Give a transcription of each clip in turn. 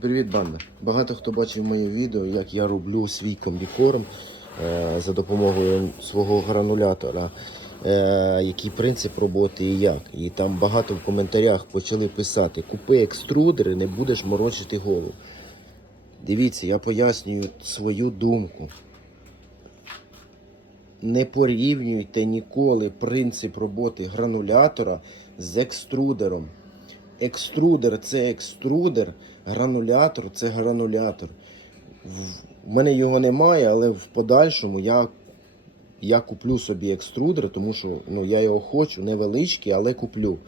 Привіт, банда! Багато хто бачив моє відео, як я роблю свій комбікорм е, за допомогою свого гранулятора, е, який принцип роботи і як. І там багато в коментарях почали писати: купи екструдери, не будеш морочити голову. Дивіться, я пояснюю свою думку. Не порівнюйте ніколи принцип роботи гранулятора з екструдером. Екструдер це екструдер, гранулятор це гранулятор. В мене його немає, але в подальшому я, я куплю собі екструдер, тому що ну, я його хочу, невеличкий, але куплю.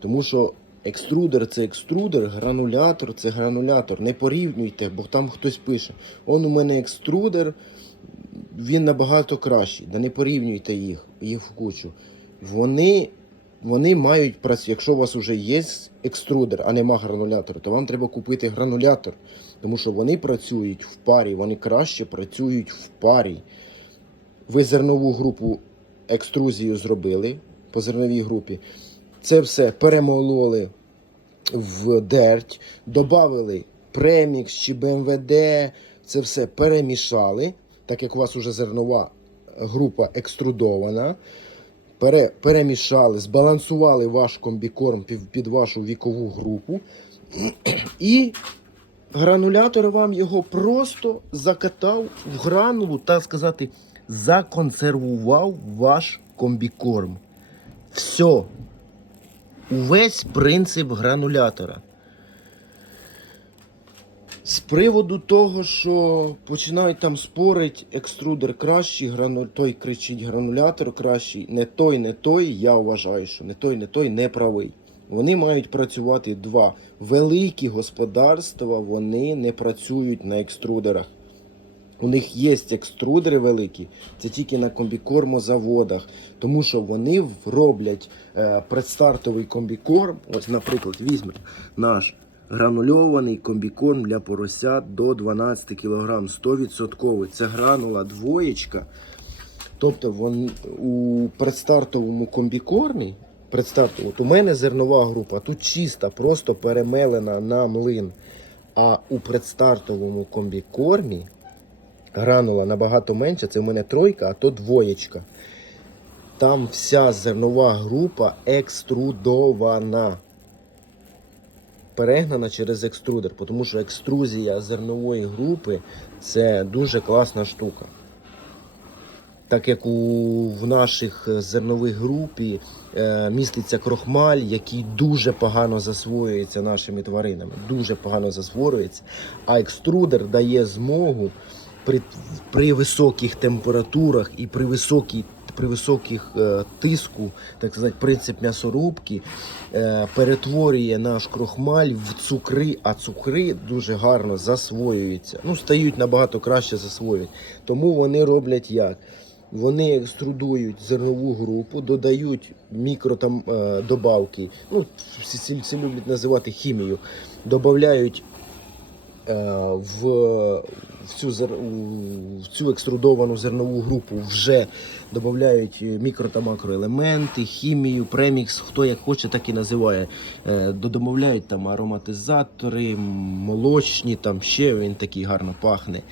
Тому що екструдер це екструдер, гранулятор це гранулятор. Не порівнюйте, бо там хтось пише: он у мене екструдер, він набагато кращий. Да не порівнюйте їх, їх в кучу. Вони вони мають працю. Якщо у вас вже є екструдер, а нема гранулятора, то вам треба купити гранулятор, тому що вони працюють в парі, вони краще працюють в парі. Ви зернову групу екструзію зробили по зерновій групі. Це все перемололи в дерть, додали премікс чи БМВД, це все перемішали, так як у вас вже зернова група екструдована пере, перемішали, збалансували ваш комбікорм під, вашу вікову групу. І гранулятор вам його просто закатав в гранулу, так сказати, законсервував ваш комбікорм. Все. Увесь принцип гранулятора. З приводу того, що починають там спорити, екструдер кращий, грану... той кричить гранулятор кращий, не той, не той, я вважаю, що не той, не той не правий. Вони мають працювати два. Великі господарства вони не працюють на екструдерах. У них є екструдери великі, це тільки на комбікормозаводах, тому що вони роблять е, предстартовий комбікорм. Ось, наприклад, візьмемо наш гранульований комбікорм для поросят до 12 кг 100%. Це гранула двоєчка. Тобто вон, у предстартовому комбікормі, предстартовому, от у мене зернова група, тут чиста, просто перемелена на млин. А у предстартовому комбікормі гранула набагато менша. Це у мене тройка, а то двоєчка. Там вся зернова група екструдована перегнана через екструдер, тому що екструзія зернової групи це дуже класна штука. Так як у, в наших зернових групі е, міститься крохмаль, який дуже погано засвоюється нашими тваринами, дуже погано засвоюється, а екструдер дає змогу при, при високих температурах і при високій при високих е, тиску, так сказати, принцип м'ясорубки е, перетворює наш крохмаль в цукри, а цукри дуже гарно засвоюються. Ну, стають набагато краще засвоюють. Тому вони роблять як? Вони екструдують зернову групу, додають мікро там е, добавки, ну, всі це люблять називати хімію, додають в, в, цю, зер- в цю екструдовану зернову групу вже додають мікро та макроелементи, хімію, премікс, хто як хоче, так і називає. Е, Додають там ароматизатори, молочні, там ще він такий гарно пахне.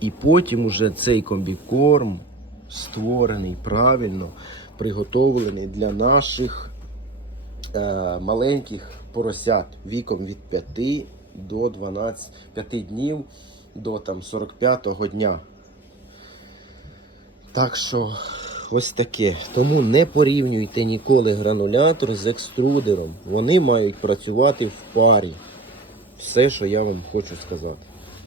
І потім уже цей комбікорм створений правильно, приготовлений для наших е, маленьких поросят віком від 5 до 12 5 днів до там 45-го дня. Так що ось таке. Тому не порівнюйте ніколи гранулятор з екструдером. Вони мають працювати в парі. Все, що я вам хочу сказати.